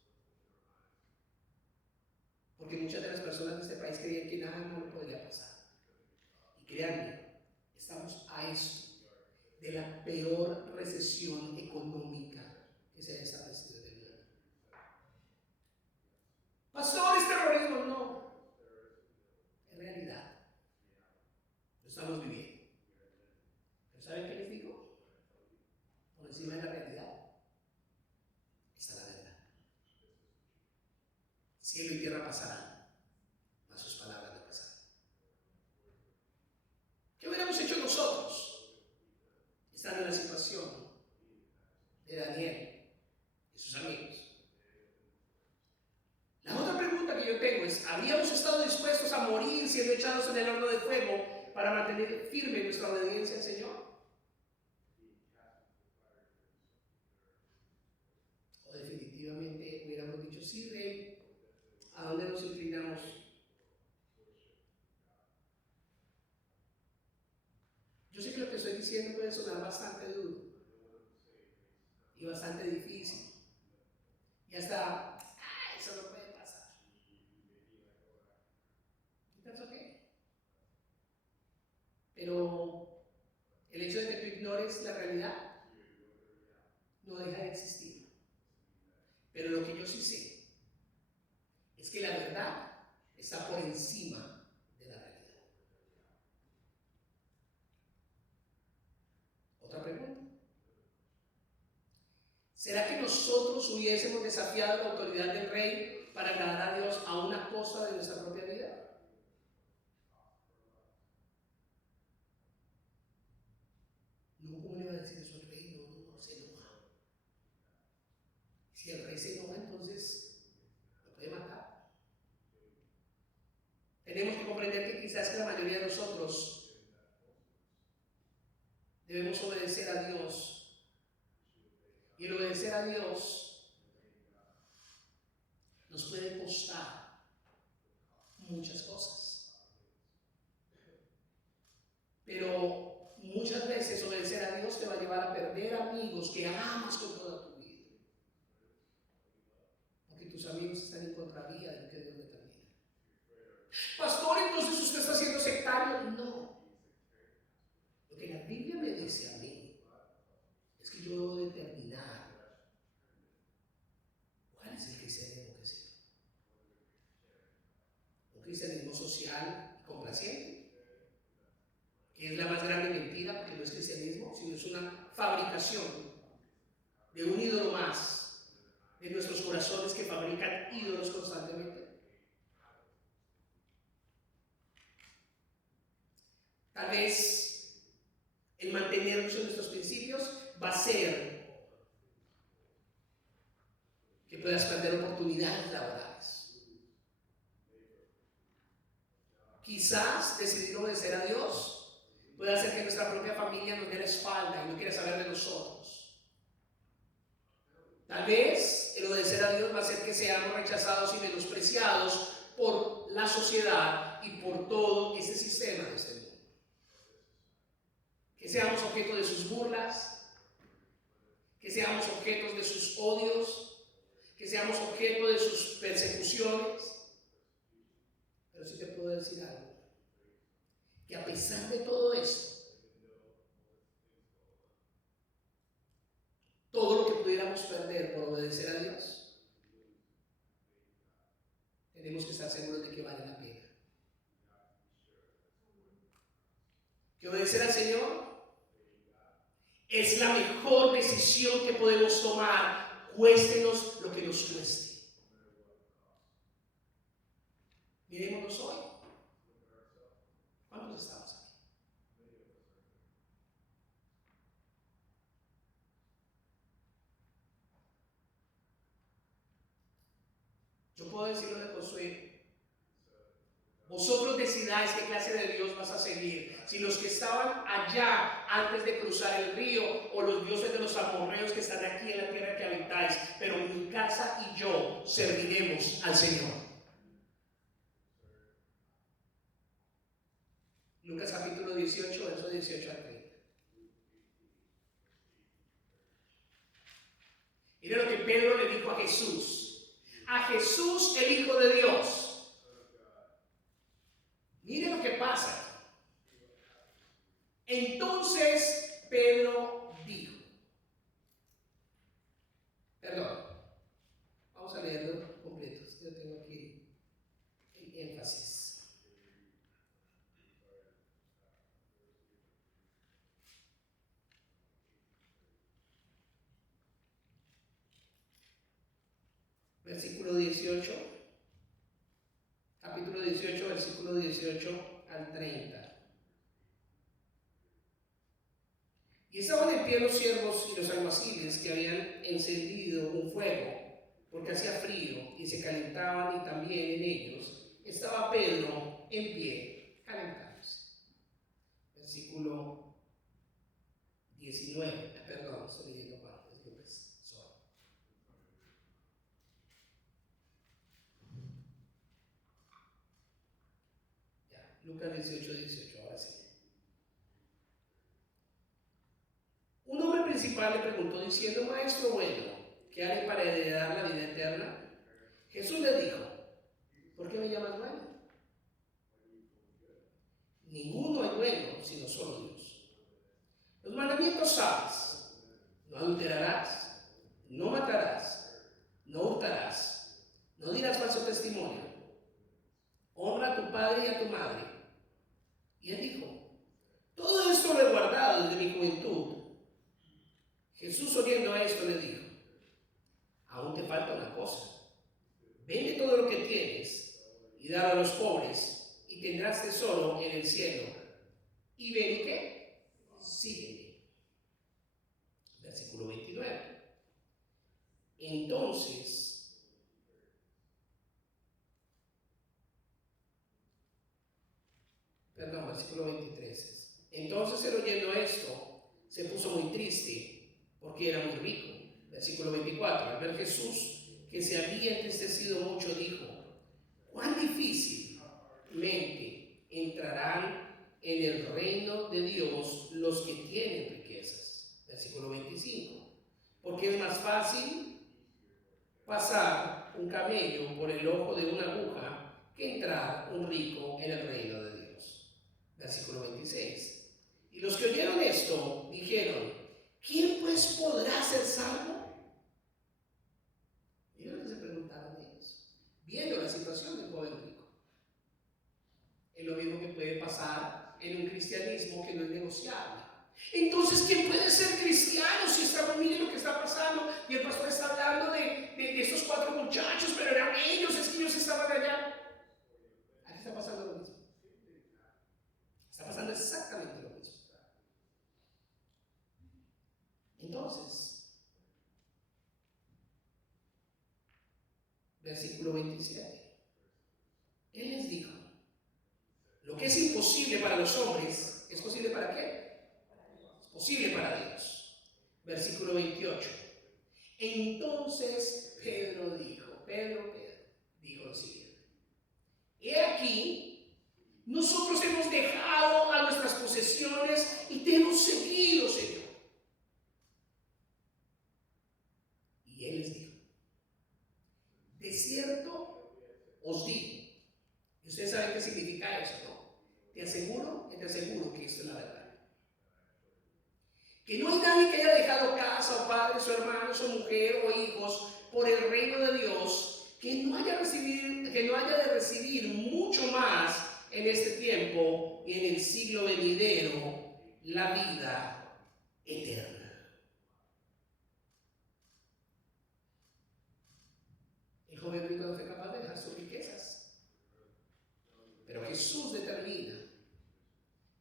Porque muchas de las personas de este país creían que nada malo podría pasar. Y créanme, estamos a esto de la peor recesión económica que se haya establecido en el mundo. Pastor, ¿es terrorismo? No. Es realidad. Lo estamos viviendo. ¿Pero saben qué les digo? Por encima de la realidad está la verdad. Cielo y tierra pasarán, mas sus palabras no pasarán. ¿Qué hubiéramos hecho nosotros estando en la situación de Daniel y sus amigos? La otra pregunta que yo tengo es, ¿habríamos estado dispuestos a morir siendo echados en el horno de fuego para mantener firme nuestra obediencia al Señor? O definitivamente hubiéramos dicho, sí, Rey, ¿a dónde nos inclinamos? Yo sé que lo que estoy diciendo puede sonar bastante duro y bastante difícil. Y hasta, eso no puede pasar. That's okay. Pero el hecho de que tú ignores la realidad no deja de existir. Pero lo que yo sí sé es que la verdad está por encima de la realidad. Otra pregunta. ¿Será que nosotros hubiésemos desafiado la autoridad del rey para agradar a Dios a una costa de nuestra propia vida? No, ¿cómo le va a decir eso al rey? No, se enoja. Si el rey se enoja, entonces lo puede matar. Tenemos que comprender que quizás que la mayoría de nosotros debemos obedecer a Dios. Y el obedecer a Dios nos puede costar muchas cosas. Pero muchas veces obedecer a Dios te va a llevar a perder amigos que amas con toda tu vida. Porque tus amigos están en contravía de lo que Dios determina. Pastor, entonces usted está siendo sectario. No. Lo que la Biblia me dice a mí es que yo debo determinar cuál es el cristianismo que sigo. Un cristianismo social y complaciente, que es la más grande mentira, porque no es cristianismo, sino es una fabricación de un ídolo más de nuestros corazones que fabrican ídolos constantemente. Tal vez el mantenernos en nuestros principios va a ser que puedas perder oportunidades laborales. quizás decidir obedecer a Dios puede hacer que nuestra propia familia nos dé la espalda y no quiera saber de nosotros. Tal vez el obedecer a Dios va a hacer que seamos rechazados y menospreciados por la sociedad y por todo este sistema de este mundo. Que seamos objeto de sus burlas, que seamos objetos de sus odios, que seamos objeto de sus persecuciones. Pero sí te puedo decir algo, que a pesar de todo esto, todo lo que pudiéramos perder por obedecer a Dios, tenemos que estar seguros de que vale la pena. Que obedecer al Señor es la mejor decisión que podemos tomar, cuéstenos lo que nos cueste. Mirémonos hoy. ¿Cuántos estamos aquí? Yo puedo decirlo de Josué. Vosotros decidáis qué clase de Dios vas a seguir. Si los que estaban allá antes de cruzar el río, o los dioses de los amorreos que están aquí en la tierra que habitáis. Pero mi casa y yo serviremos al Señor. Lucas capítulo 18, versos 18 al 30. Mira lo que Pedro le dijo a Jesús. A Jesús, el Hijo de Dios. Mire lo que pasa. Entonces Pedro dijo. Perdón. Vamos a leerlo completo. Yo tengo aquí el énfasis. Versículo 18. Capítulo 18, versículo 18 al 30. Y estaban en pie los siervos y los alguaciles que habían encendido un fuego, porque hacía frío, y se calentaban, y también en ellos estaba Pedro en pie, calentándose. Versículo 19. Perdón, estoy leyendo partes. Lucas 18, 18, ahora sí. Un hombre principal le preguntó diciendo: Maestro bueno, ¿qué haré para heredar la vida eterna? Jesús le dijo: ¿por qué me llamas bueno? Ninguno es bueno sino solo Dios. Los mandamientos sabes: no adulterarás, no matarás, no hurtarás, no dirás falso testimonio, honra a tu padre y a tu madre. Y él dijo: todo esto lo he guardado desde mi juventud. Jesús, oyendo a esto, le dijo: aún te falta una cosa. Vende todo lo que tienes y dalo a los pobres, y tendrás tesoro en el cielo. Y ven y ¿qué? Sígueme. Versículo 29. Entonces, versículo 23. Entonces él, oyendo esto, se puso muy triste, porque era muy rico. Versículo 24. Al ver Jesús que se había entristecido mucho, dijo: cuán difícilmente entrarán en el reino de Dios los que tienen riquezas. Versículo 25. Porque es más fácil pasar un camello por el ojo de una aguja que entrar un rico en el reino de Dios. Versículo 26. Y los que oyeron esto dijeron: ¿quién pues podrá ser salvo? Mira lo que se preguntaron ellos, viendo la situación del joven rico. Es lo mismo que puede pasar en un cristianismo que no es negociable. Entonces, ¿quién puede ser cristiano si estamos, miren lo que está pasando? Y el pastor está hablando de estos 4 muchachos, pero eran ellos, es que ellos estaban allá. Aquí está pasando lo mismo. Está pasando exactamente lo mismo. Entonces, versículo 27. Él les dijo: lo que es imposible para los hombres, ¿es posible para qué? Es posible para Dios. Versículo 28. Entonces Pedro dijo lo siguiente: he aquí, nosotros hemos dejado a nuestras posesiones y te hemos seguido, Señor. Y él les dijo: de cierto os digo, y ustedes saben qué significa eso, ¿no? Te aseguro que esto es la verdad. Que no hay nadie que haya dejado casa o padres o hermanos o mujer o hijos por el reino de Dios que no haya de recibir mucho más en este tiempo y en el siglo venidero la vida eterna. El joven rico no fue capaz de dejar sus riquezas, pero Jesús determina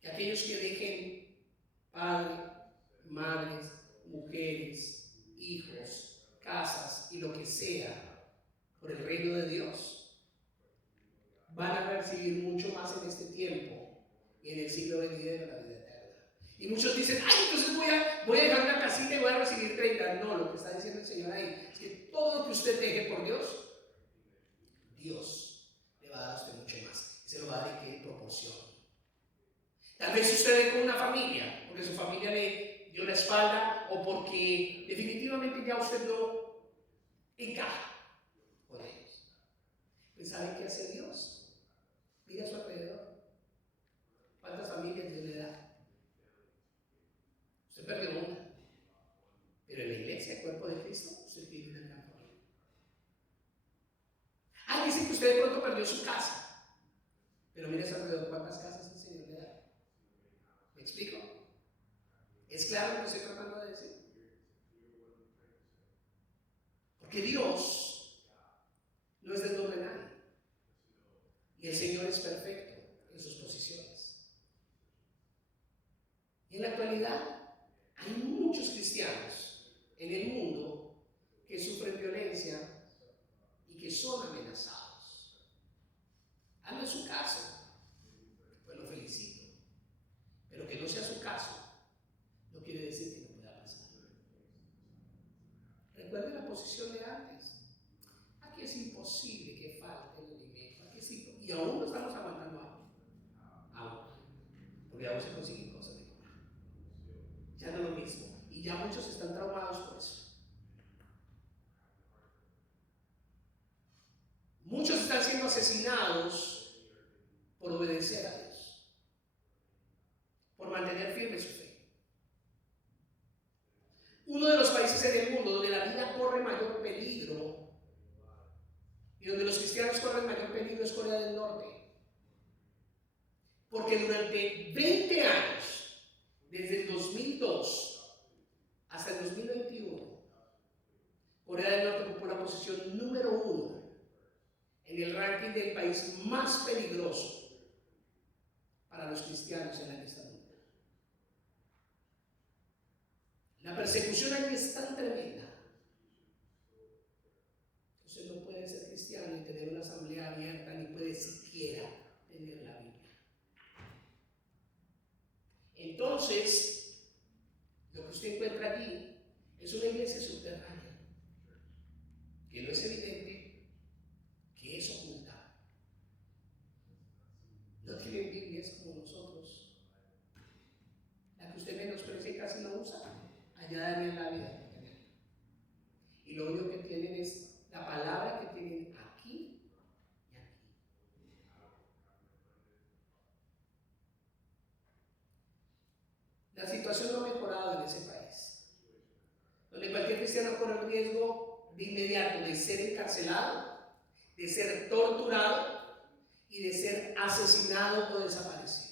que aquellos que dejen padre, madres, mujeres, hijos, casas y lo que sea por el reino de Dios van a recibir mucho más en este tiempo y en el siglo venidero la vida eterna. Y muchos dicen: ay, entonces voy a dejar una casita y voy a recibir 30. No, lo que está diciendo el Señor ahí es que todo lo que usted deje por Dios, Dios le va a dar a usted mucho más. Se lo va a dar en proporción. Tal vez usted dejó una familia porque su familia le dio la espalda o porque definitivamente ya usted no encaja con ellos. Pues ¿sabe qué hace Dios? Mira a su alrededor. ¿Cuántas familias Dios le da? Usted perdió una, pero en la iglesia, el cuerpo de Cristo, usted tiene una gran familia. Dice que usted de pronto perdió su casa, pero mira a su alrededor, ¿cuántas casas el Señor le da? ¿Me explico? ¿Es claro lo que estoy tratando de decir? Porque Dios no es del doble nadie. Y el Señor es perfecto en sus posiciones. Y en la actualidad hay muchos cristianos en el mundo que sufren violencia y que son amenazados. Hazlo en su caso, pues lo felicito. Pero que no sea su caso no quiere decir que no pueda pasar. Recuerden la posición de antes. Aquí es imposible que falte el alimento. Aquí es imposible. Y aún no estamos aguantando aún. Porque aún se consiguen cosas de comer. Ya no es lo mismo. Y ya muchos están traumados por eso. Muchos están siendo asesinados por obedecer a Dios, por mantener firme su fe. Uno de los países en el mundo donde la vida corre mayor peligro y donde los cristianos corren mayor peligro es Corea del Norte. Porque durante 20 años, desde el 2002 hasta el 2021, Corea del Norte ocupó la posición número 1 en el ranking del país más peligroso para los cristianos en la lista mundial. La persecución aquí es tan tremenda. Usted no puede ser cristiano y tener una asamblea abierta, ni puede siquiera tener la Biblia. Entonces, lo que usted encuentra allí es una iglesia subterránea, que no es evidente, que es oculta. No tienen Biblias como nosotros. La que usted menosprecia y casi no usa, allá darían la vida por tenerla. Y lo único que tienen es la palabra que tienen aquí y aquí. La situación no ha mejorado en ese país, donde cualquier cristiano corre el riesgo de inmediato de ser encarcelado, de ser torturado y de ser asesinado o desaparecido.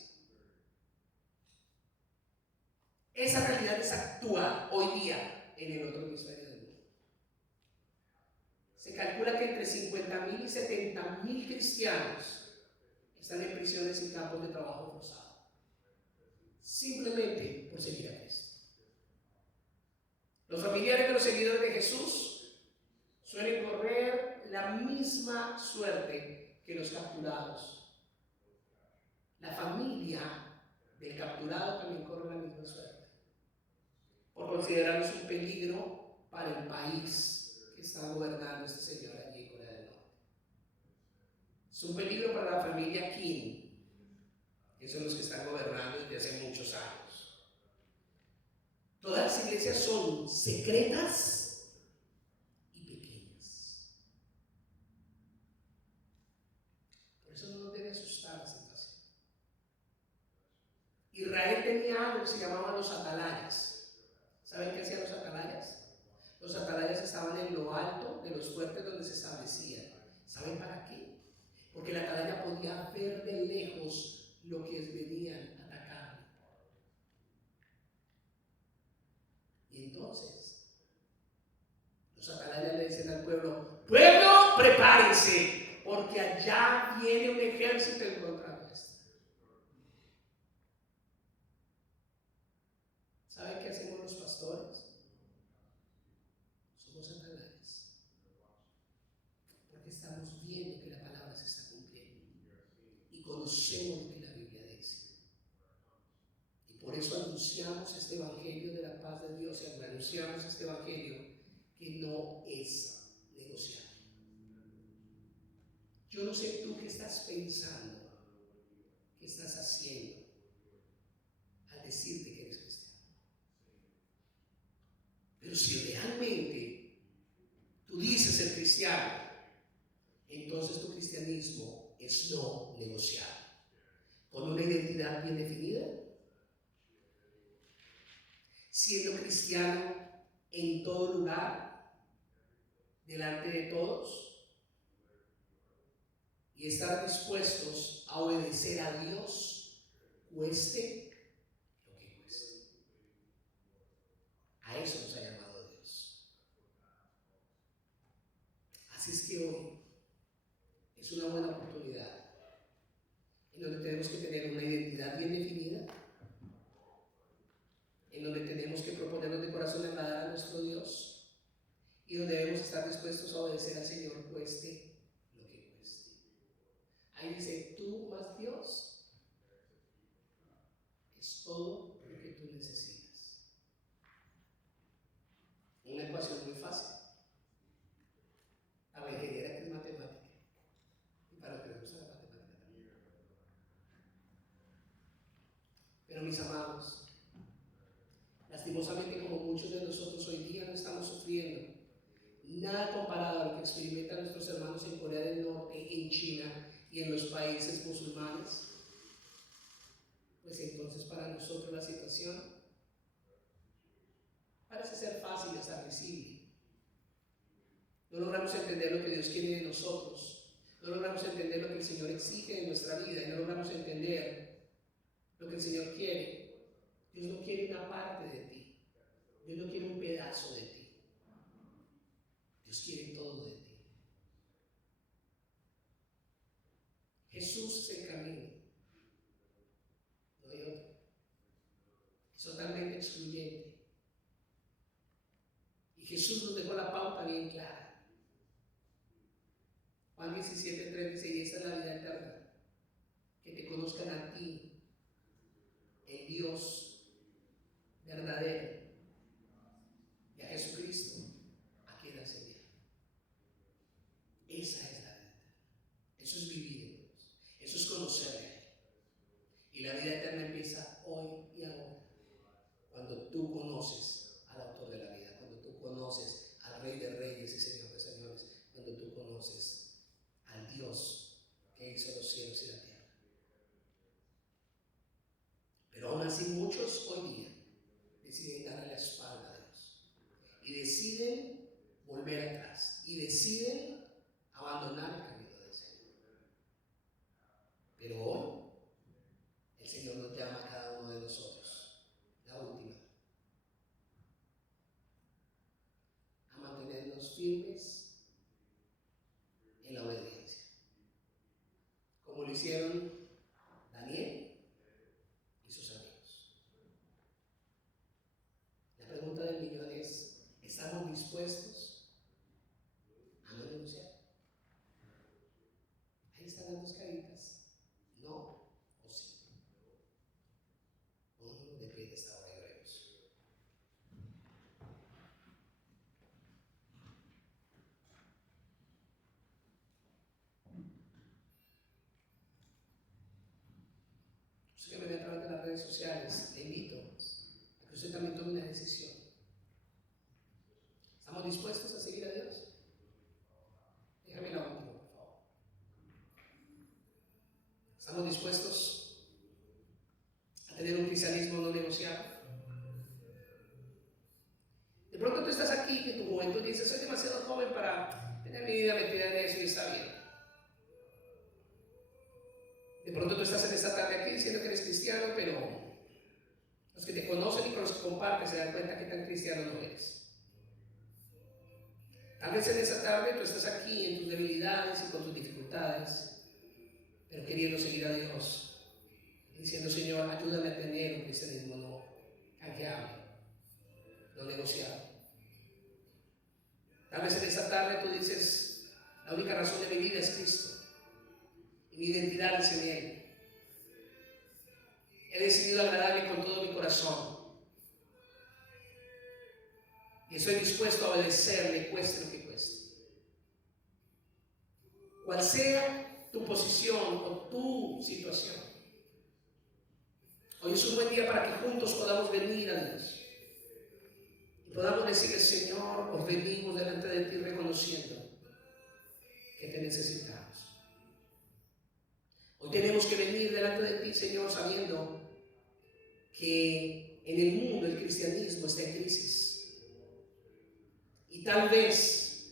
Esa realidad es actual hoy día en el otro hemisferio del mundo. Se calcula que entre 50.000 y 70.000 cristianos están en prisiones y campos de trabajo forzado, simplemente por seguir a Cristo. Los familiares de los seguidores de Jesús suelen correr la misma suerte que los capturados. La familia del capturado también corre la misma suerte, por considerarlos un peligro para el país que está gobernando este señor allí en Corea del Norte. Es un peligro para la familia Kim, que son los que están gobernando desde hace muchos años. Todas las iglesias son secretas y pequeñas. Por eso no nos debe asustar la situación. Israel tenía algo que se llamaban los atalayas. ¿Saben qué hacían los atalayas? Los atalayas estaban en lo alto de los fuertes donde se establecían. ¿Saben para qué? Porque la atalaya podía ver de lejos lo que venían a atacar. Y entonces, los atalayas le dicen al pueblo: pueblo, prepárense, porque allá viene un ejército en contra nuestra. ¿Saben qué hacemos los pastores? Somos atalayas, porque estamos viendo que la palabra se está cumpliendo y conocemos lo que la Biblia dice. Y por eso anunciamos este evangelio de la paz de Dios, y anunciamos este evangelio que no es negociable. Yo no sé tú qué estás pensando, qué estás haciendo al decirte que eres cristiano. Pero si realmente tú dices ser cristiano, entonces tu cristianismo es no negociable. Con una identidad bien definida, siendo cristiano en todo lugar, delante de todos, y estar dispuestos a obedecer a Dios, cueste lo que cueste. A eso nos ha llamado Dios. Así es que hoy es una buena oportunidad en donde tenemos que tener una identidad bien definida, en donde tenemos que proponernos de corazón agradar a nuestro Dios, y donde debemos estar dispuestos a obedecer al Señor, cueste lo que cueste. Ahí dice: tú más Dios es todo lo que tú necesitas. Una ecuación muy fácil para la ingeniera, que es matemática, y para los que les gusta la matemática también. Pero mis amados, lastimosamente, como muchos de nosotros hoy día no estamos sufriendo nada comparado a lo que experimentan nuestros hermanos en Corea del Norte, en China y en los países musulmanes, pues entonces para nosotros la situación parece ser fácil y hasta visible. No logramos entender lo que Dios quiere de nosotros, no logramos entender lo que el Señor exige de nuestra vida, y no logramos entender lo que el Señor quiere. Dios no quiere una parte de ti, Dios no quiere un pedazo de ti, Dios quiere todo de ti. Jesús es el camino, no hay otro. Es totalmente excluyente. Y Jesús nos dejó la pauta bien clara. Juan 17:3 dice: y esta es la vida eterna, que te conozcan a ti, el Dios verdadero, y a Jesucristo, a quien has enviado. Esa es la vida eterna. Eso es vivir en Dios. Eso es conocerle a Él. Y la vida eterna empieza hoy y ahora, cuando tú conoces al autor de la vida, cuando tú conoces al Rey de Reyes y Señor de Señores, cuando tú conoces al Dios que hizo los cielos y la tierra. Pero aún así muchos hoy día deciden darle la espalda a Dios y deciden volver atrás y deciden abandonar el camino del Señor. Pero hoy el Señor nos llama a cada uno de nosotros, la última, a mantenernos firmes en la obediencia, como lo hicieron Daniel y sus amigos. La pregunta del millón es: ¿estamos dispuestos a no negociar? Ahí están las dos caritas. No bendiga esta hora y oremos. Usted que me ve a través de las redes sociales, le invito a que usted también tome una decisión. ¿Estamos dispuestos a seguir a Dios? Déjame la última, por favor. ¿Estamos dispuestos a tener un cristianismo no negociable? De pronto tú estás aquí en tu juventud y dices, soy demasiado joven para tener mi vida metida en eso y está bien. De pronto tú estás en esta tarde aquí diciendo que eres cristiano, pero los que te conocen y con los que compartes se dan cuenta que tan cristiano no eres. Tal vez en esta tarde tú estás aquí en tus debilidades y con tus dificultades, pero queriendo seguir a Dios, diciendo, Señor, ayúdame a tener un cristianismo no canjeable, no negociable. Tal vez en esta tarde tú dices, la única razón de mi vida es Cristo, y mi identidad es en Él. He decidido agradarle con todo mi corazón. Y estoy dispuesto a obedecerle, cueste lo que cueste. Cual sea tu posición o tu situación, hoy es un buen día para que juntos podamos venir a Dios y podamos decirle, Señor, os venimos delante de ti reconociendo que te necesitamos. Hoy tenemos que venir delante de ti, Señor, sabiendo que en el mundo el cristianismo está en crisis. Y tal vez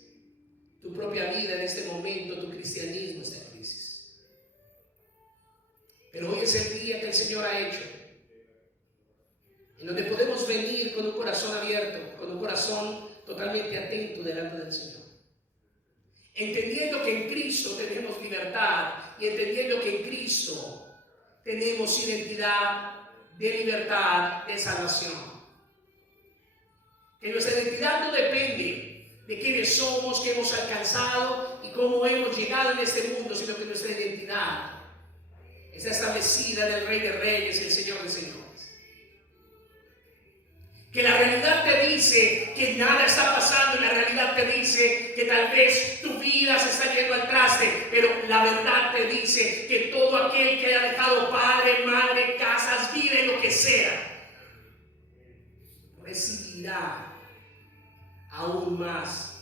tu propia vida en este momento, tu cristianismo está en crisis. Pero hoy es el día que el Señor ha hecho, en donde podemos venir con un corazón abierto, con un corazón totalmente atento delante del Señor. Entendiendo que en Cristo tenemos libertad y entendiendo que en Cristo tenemos identidad de libertad, de salvación. Que nuestra identidad no depende de quiénes somos, qué hemos alcanzado y cómo hemos llegado en este mundo, sino que nuestra identidad está establecida en el Rey de Reyes y el Señor de Señores. Que la realidad te dice que nada está pasando y la realidad te dice que tal vez tu vida se está yendo al traste, pero la verdad te dice que todo aquel que haya dejado padre, madre, casas, vida y lo que sea, recibirá aún más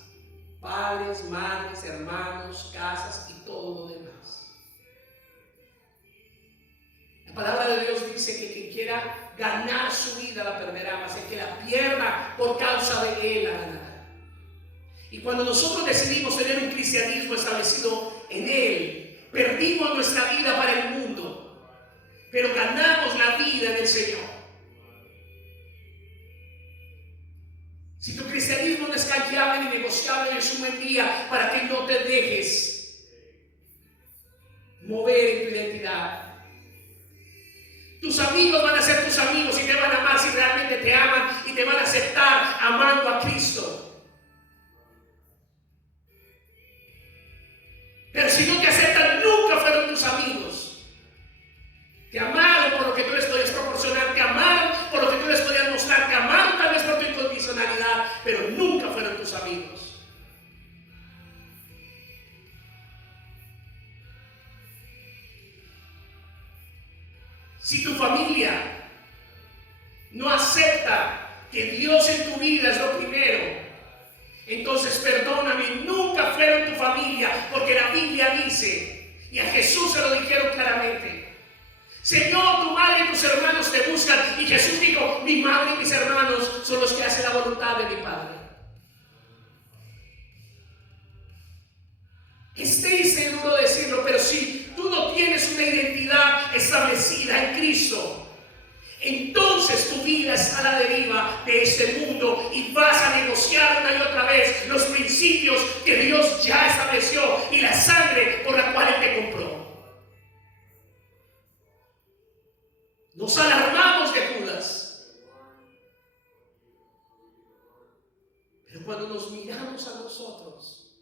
padres, madres, hermanos, casas y todo lo demás. La palabra de Dios dice que quien quiera ganar su vida la perderá, mas el que la pierda por causa de Él la ganará. Y cuando nosotros decidimos tener un cristianismo establecido en Él, perdimos nuestra vida para el mundo, pero ganamos la vida del Señor. Si tu cristianismo no es canjeable ni negociable, es un buen día para que no te dejes mover en tu identidad. Tus amigos van a ser tus amigos y te van a amar si realmente te aman y te van a aceptar amando a Cristo. Pero si no te aceptan, nunca fueron tus amigos. Te amaron por lo que tú les podías proporcionar, te amaron por lo que tú les podías mostrar, te amaron tal vez por tu incondicionalidad, pero nunca fueron tus amigos. Si tu familia no acepta que Dios en tu vida es lo primero, entonces perdóname, nunca fueron tu familia, porque la Biblia dice, y a Jesús se lo dijeron claramente, Señor, tu madre y tus hermanos te buscan, y Jesús dijo, mi madre y mis hermanos son los que hacen la voluntad de mi Padre. Es triste y duro decirlo, pero si tú no tienes una identidad establecida en Cristo, entonces tu vida está a la deriva de este mundo y vas a negociar una y otra vez los principios que Dios ya estableció y la sangre por la cual Él te compró. Nos alarmamos de Judas, pero cuando nos miramos a nosotros,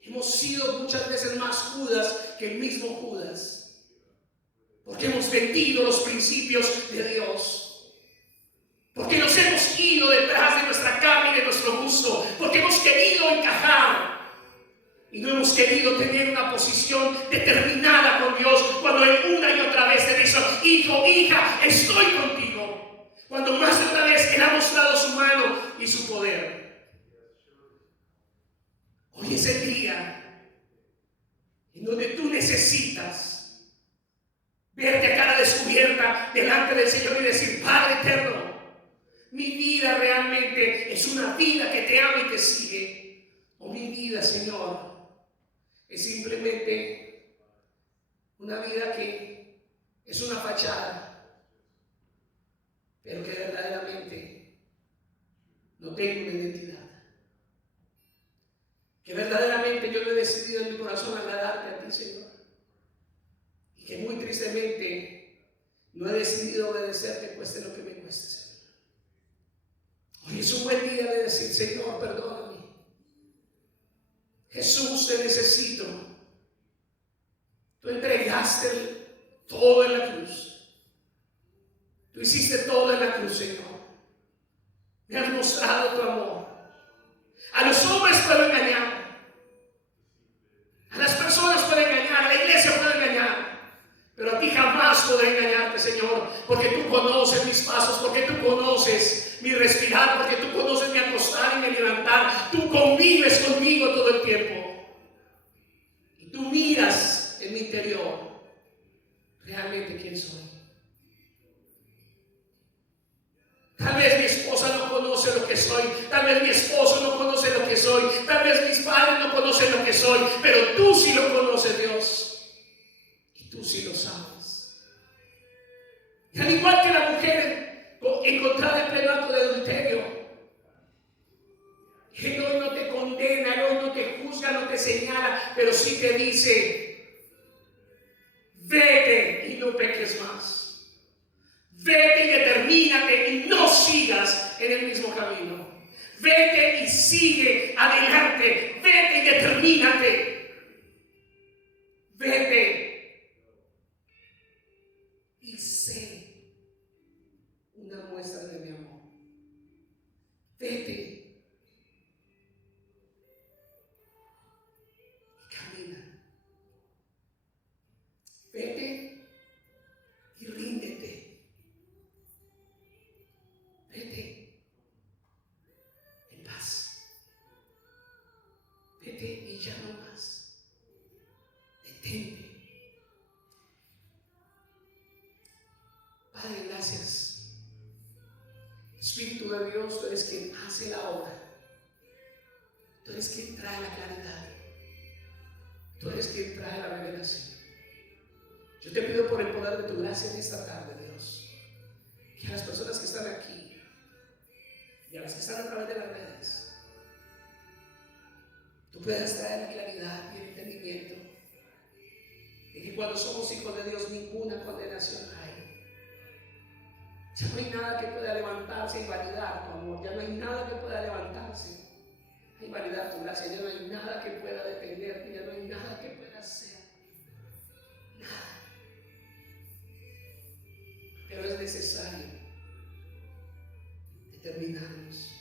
hemos sido muchas veces más Judas que el mismo Judas, porque hemos vendido los principios de Dios. detrás de nuestra carne y de nuestro gusto, porque hemos querido encajar y no hemos querido tener una posición determinada con Dios, cuando Él una y otra vez te dice: hijo, hija, estoy contigo. Cuando más de una vez Él ha mostrado su mano y su poder. Hoy es el día en donde tú necesitas verte a cara descubierta delante del Señor y decir: Padre eterno, mi vida realmente es una vida que te ama y te sigue, o mi vida, Señor, es simplemente una vida que es una fachada, pero que verdaderamente no tengo una identidad. Que verdaderamente yo no he decidido en mi corazón agradarte a ti, Señor. Y que muy tristemente no he decidido obedecerte, cueste lo que me cueste, Señor. Hoy es un buen día de decir: Señor, perdóname. Jesús, te necesito. Tú entregaste todo en la cruz. Tú hiciste todo en la cruz, Señor. Me has mostrado tu amor. A los hombres puedo engañar, a las personas puedo engañar, a la iglesia puedo engañar, pero a ti jamás podré engañarte, Señor, porque tú conoces mis pasos, porque tú conoces mi respirar, porque tú conoces mi acostar y mi levantar. Tú convives conmigo todo el tiempo y tú miras en mi interior realmente quién soy. Tal vez mi esposa no conoce lo que soy, tal vez mi esposo no conoce lo que soy, tal vez mis padres no conocen lo que soy, pero tú sí lo conoces, Dios, y tú sí lo sabes. Y al igual que la mujer encontrada en pleno acto de adulterio, Él hoy no te condena, Él hoy no te juzga, no te señala, pero sí te dice: vete y no peques más. Vete y determínate y no sigas en el mismo camino. Vete y sigue adelante. Vete y determínate. Vete y sé una muestra de mi amor. Vete y camina. Vete y ríndete. Vete en paz. Vete y ya no más. Detente. Padre, gracias. Espíritu de Dios, tú eres quien hace la obra. Tú eres quien trae la claridad. Tú eres quien trae la revelación. Yo te pido por el poder de tu gracia en esta tarde, Dios, que a las personas que están aquí y a las que están a través de las redes, tú puedas traer la claridad y el entendimiento de que cuando somos hijos de Dios ninguna condenación hay. Ya no hay nada que pueda levantarse y validar tu amor. Ya no hay nada que pueda levantarse y validar tu gracia. Ya no hay nada que pueda detenerte. Ya no hay nada que pueda hacer. Nada. Pero es necesario determinarnos,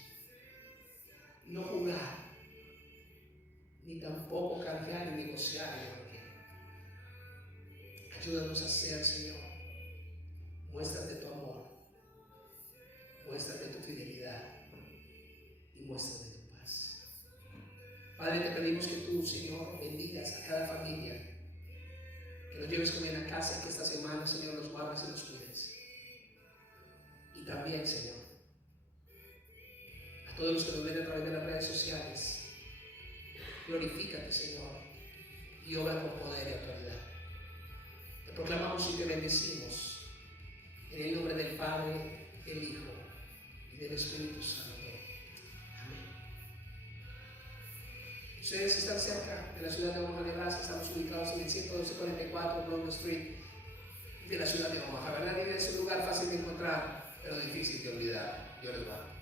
no jugar, ni tampoco cargar ni negociar en el que. Ayúdanos a ser, Señor. Muéstrate tu amor, muéstrate tu fidelidad y muéstrate tu paz. Padre, te pedimos que tú, Señor, bendigas a cada familia, que los lleves con bien a casa, que esta semana, Señor, los guardes y los cuides. Y también, Señor, a todos los que nos ven a través de las redes sociales, glorifícate, Señor, y obra con poder y autoridad. Te proclamamos y te bendecimos en el nombre del Padre, del Hijo y del Espíritu Santo. Amén. Ustedes están cerca de la ciudad de Omaha, Nebraska. Estamos ubicados en el 11244 Broad Street de la ciudad de Omaha. ¿Verdad? Es un lugar fácil de encontrar, pero difícil de olvidar. Dios les va.